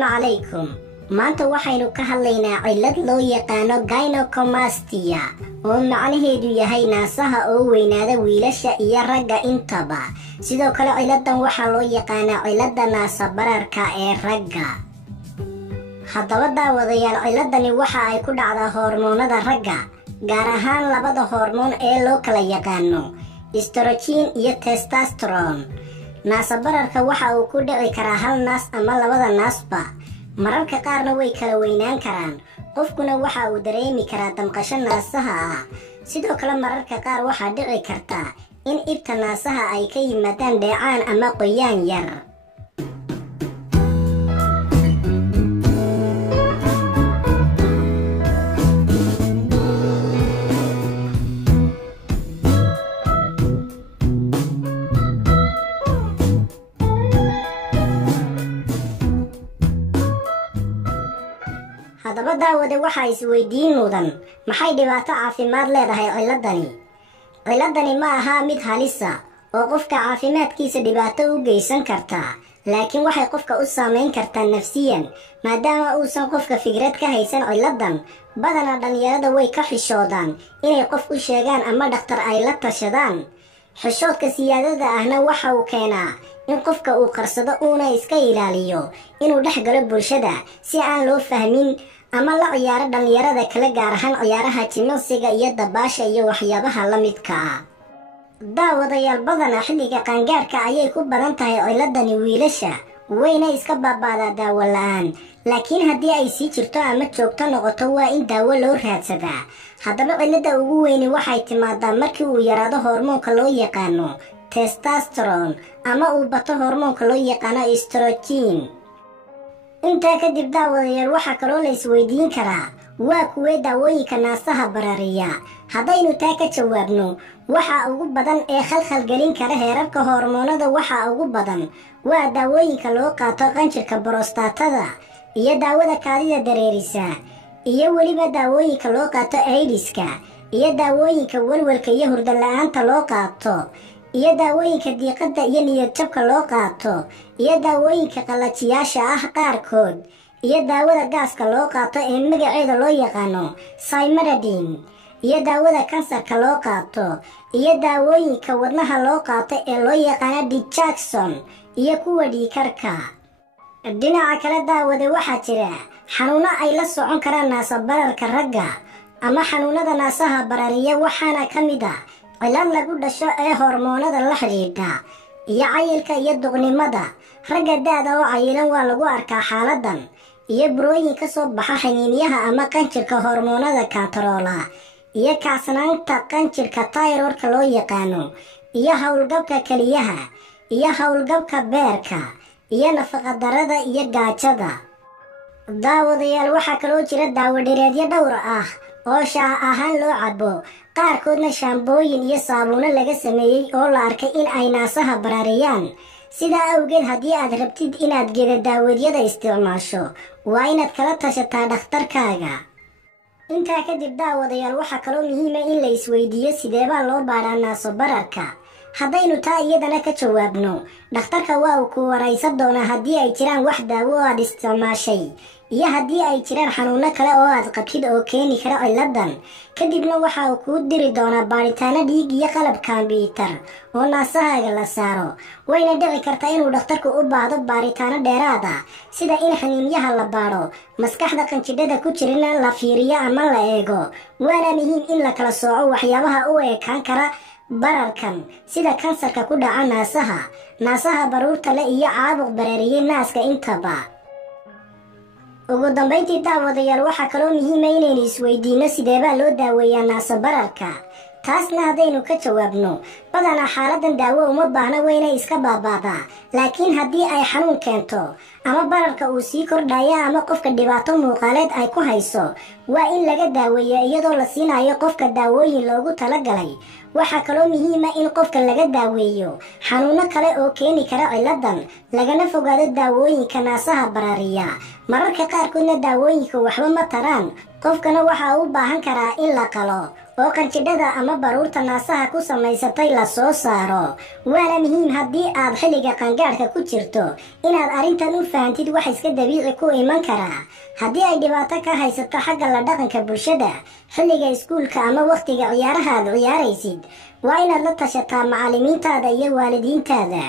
السلام عليكم. maanta waxaynu ka hadlaynaa cillad loo yaqaano gynecomastia oo macnaheedu yahay naasaha oo weynaada wiilasha iyo ragga intaba. sidoo kale cilladan waxaa loo yaqaanaa cilladda naasa bararka ee ragga. haddaba daawadayaal, cilladani waxa ay ku dhacdaa hormoonada ragga, gaar ahaan labada hormoon ee loo kala yaqaano estrogen iyo testosterone. naasa bararka waxa uu ku dhici karaa hal naas ama labada naasba. mararka qaarna way kala weynaan karaan, qofkuna waxa uu dareemi karaa damqasho naasaha ah. sidoo kale mararka qaar waxaa dhici karta in ibta naasaha ay ka yimaadaan dheecaan ama qoyaan yar. haddaba daawade, waxaa isweydiin mudan, maxay dhibaato caafimaad leedahay cilladani? cilladani ma aha mid halisa oo qofka caafimaadkiisa dhibaato u geysan karta, laakiin waxay qofka u saameyn kartaa nafsiyan, maadaama uusan qofka fikrad ka haysan cilladan. badanaa dhalinyarada way ka xishoodaan inay qof u sheegaan ama dhakhtar ay la tashadaan. xishoodka siyaadada ahna waxa uu keenaa in qofka uu qarsado uuna iska ilaaliyo inuu dhex galo bulshada si aan loo fahmin, ama la ciyaaro dhalinyarada kale, gaar ahaan ciyaaraha jimicsiga iyo dabaasha iyo waxyaabaha la midka ah. daawadayaal, badanaa xilliga qaangaarka ayay ku badan tahay cilladani wiilasha, wayna iska baabaadaa daawo la-aan. laakiin haddii ay sii jirto ama joogto noqoto, waa in daawo loo raadsadaa. haddaba cilladda ugu weyni waxay timaadaa markii uu yaraado hormoonka loo yaqaano testosterone ama uu bato hormoonka loo yaqaano estrogen. intaa kadib daawadayaal, waxaa kaloo la isweydiin karaa, waa kuwee daawooyinka naasaha barariya? haddaynu taa ka jawaabno, waxa ugu badan ee khalkhal gelin kara heerarka hormoonada waxa ugu badan waa daawooyinka loo qaato qanjirka borostatada iyo daawada kaadida dareerisa, iyo weliba daawooyinka loo qaato aidiska, iyo daawooyinka walwalka iyo hurdo la-aanta loo qaato, iyo daawooyinka diiqada iyo niyad jabka loo qaato, iyo daawooyinka qallajiyaasha ah qaarkood, iyo daawada gaaska loo qaato ee magaceeda loo yaqaano cimeradine, iyo daawada kansarka loo qaato, iyo daawooyinka wadnaha loo qaato ee loo yaqaano digoxin, iyo kuwa dhiikarka. dhinaca kale daawade, waxaa jira xanuuno ay la socon karaan naasa bararka ragga ama xanuunada naasaha barariya, waxaana ka mid ah cillad lagu dhasho ee hormoonada la xidhiidha, iyo cayilka iyo duqnimada. ragga da-da oo cayilan waa lagu arkaa xaaladan, iyo burooyin ka soo baxa xiniinyaha ama qanjirka hormoonada kantaroola, iyo kacsanaanta qanjirka tayroodhka loo yaqaano, iyo howlgabka keliyaha, iyo howlgabka beerka, iyo nafaqadarada iyo gaajada. daawadayaal, waxaa kaloo jira daawo dhireedyo dhowr ah oo shaah ahaan loo cabo, qaarkoodna shaambooyin iyo saabuuno laga sameeyey oo la arkay in ay naasaha barariyaan. sidaa awgeed, haddii aad rabtid inaad geeda daawadyada isticmaasho, waa inaad kala tashataa dhakhtarkaaga. intaa kadib daawadayaal, waxaa kaloo muhiima in la isweydiiyo sideebaa loo baadhaa naaso bararka. haddaynu taa iyadana ka jawaabno, dhakhtarka waa uu ku waraysan doonaa haddii ay jiraan wax daawo oo aad isticmaashay, iyo haddii ay jiraan xanuuno kale oo aad qabtid oo keeni kara cilladan. kadibna waxa uu kuu diri doonaa baadhitaano dhiig iyo qalab kombiyuutar oo naasahaaga la saaro. wayna dhici kartaa inuu dhakhtarku u baahdo baaritaano dheeraad ah, sida in xaniinyaha la baadho, maskaxda qanjidhada ku jirana la fiiriyo ama la eego. waana muhiim in la kala sooco waxyaabaha u ekaan kara bararkan, sida kansarka ku dhaca naasaha baruurta leh iyo caabuq barariyey naaska intaba. ugu dambayntii daawadayaal, waxaa kaloo muhiima inaynu isweydiino sideebaa loo daaweeyaa naasa bararka. taasna haddaynu ka jawaabno, badanaa xaaladan daawo uma baahna, wayna iska baabaadaa. laakiin haddii ay xanuun keento ama bararka uu sii kordhaya ama qofka dhibaato muuqaaleed ay ku hayso, waa in laga daaweeya iyadoo la siinayo qofka daawooyin loogu talagalay. waxaa kaloo muhiima in qofka laga daaweeyo xanuuno kale oo keeni kara cilladan, lagana fogaado daawooyinka naasaha barariya. mararka qaarkoodna daawooyinka waxba ma taraan, qofkana waxaa u baahan karaa in la qalo oo qanjidhada ama baruurta naasaha ku samaysatay la soo saaro waana muhiim haddii aad xilliga qangaarka ku jirto inaad arrintan u fahantid wax iska dabiici ku iman kara haddii ay dhibaato ka haysato xagga la dhaqanka bulshada xilliga iskuulka ama waqtiga ciyaaraha aad ciyaaraysid waa inaad la tashataa macallimiintaada iyo waalidiintaada